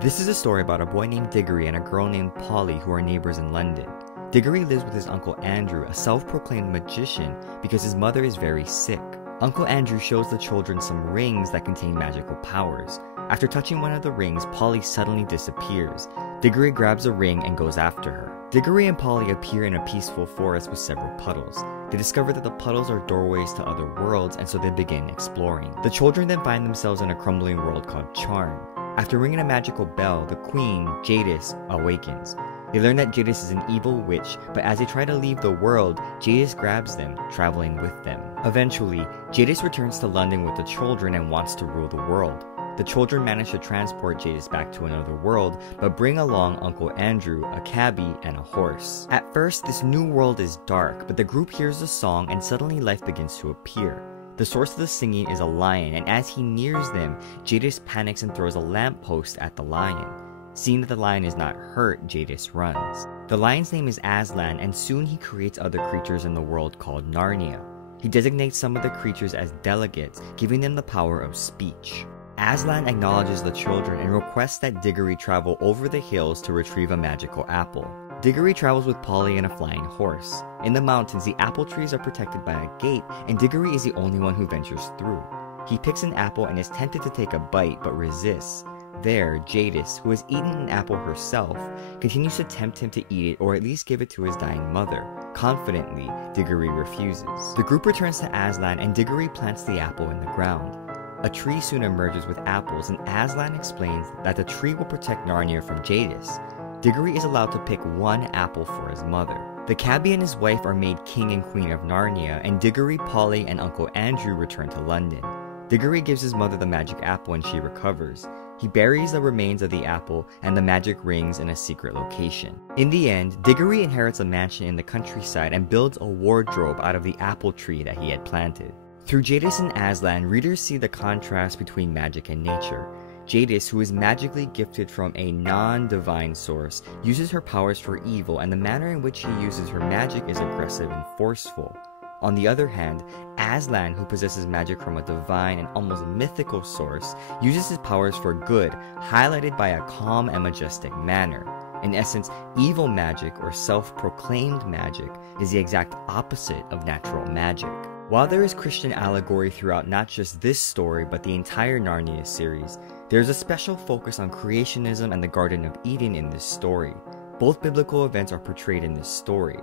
This is a story about a boy named Diggory and a girl named Polly who are neighbors in London. Diggory lives with his Uncle Andrew, a self-proclaimed magician, because his mother is very sick. Uncle Andrew shows the children some rings that contain magical powers. After touching one of the rings, Polly suddenly disappears. Diggory grabs a ring and goes after her. Diggory and Polly appear in a peaceful forest with several puddles. They discover that the puddles are doorways to other worlds, and so they begin exploring. The children then find themselves in a crumbling world called Charn. After ringing a magical bell, the queen, Jadis, awakens. They learn that Jadis is an evil witch, but as they try to leave the world, Jadis grabs them, traveling with them. Eventually, Jadis returns to London with the children and wants to rule the world. The children manage to transport Jadis back to another world, but bring along Uncle Andrew, a cabbie, and a horse. At first, this new world is dark, but the group hears a song and suddenly life begins to appear. The source of the singing is a lion, and as he nears them, Jadis panics and throws a lamppost at the lion. Seeing that the lion is not hurt, Jadis runs. The lion's name is Aslan, and soon he creates other creatures in the world called Narnia. He designates some of the creatures as delegates, giving them the power of speech. Aslan acknowledges the children and requests that Diggory travel over the hills to retrieve a magical apple. Diggory travels with Polly and a flying horse. In the mountains, the apple trees are protected by a gate, and Diggory is the only one who ventures through. He picks an apple and is tempted to take a bite, but resists. There, Jadis, who has eaten an apple herself, continues to tempt him to eat it or at least give it to his dying mother. Confidently, Diggory refuses. The group returns to Aslan, and Diggory plants the apple in the ground. A tree soon emerges with apples, and Aslan explains that the tree will protect Narnia from Jadis. Diggory is allowed to pick one apple for his mother. The cabbie and his wife are made king and queen of Narnia, and Diggory, Polly, and Uncle Andrew return to London. Diggory gives his mother the magic apple and she recovers. He buries the remains of the apple and the magic rings in a secret location. In the end, Diggory inherits a mansion in the countryside and builds a wardrobe out of the apple tree that he had planted. Through Jadis and Aslan, readers see the contrast between magic and nature. Jadis, who is magically gifted from a non-divine source, uses her powers for evil, and the manner in which she uses her magic is aggressive and forceful. On the other hand, Aslan, who possesses magic from a divine and almost mythical source, uses his powers for good, highlighted by a calm and majestic manner. In essence, evil magic, or self-proclaimed magic, is the exact opposite of natural magic. While there is Christian allegory throughout not just this story but the entire Narnia series, there is a special focus on creationism and the Garden of Eden in this story. Both biblical events are portrayed in this story.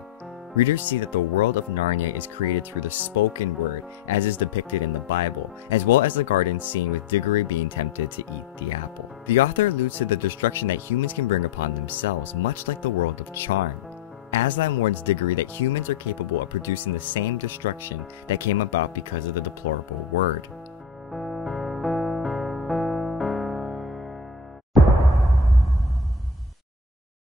Readers see that the world of Narnia is created through the spoken word, as is depicted in the Bible, as well as the garden scene with Diggory being tempted to eat the apple. The author alludes to the destruction that humans can bring upon themselves, much like the world of Charn. Aslan warns Diggory that humans are capable of producing the same destruction that came about because of the deplorable word.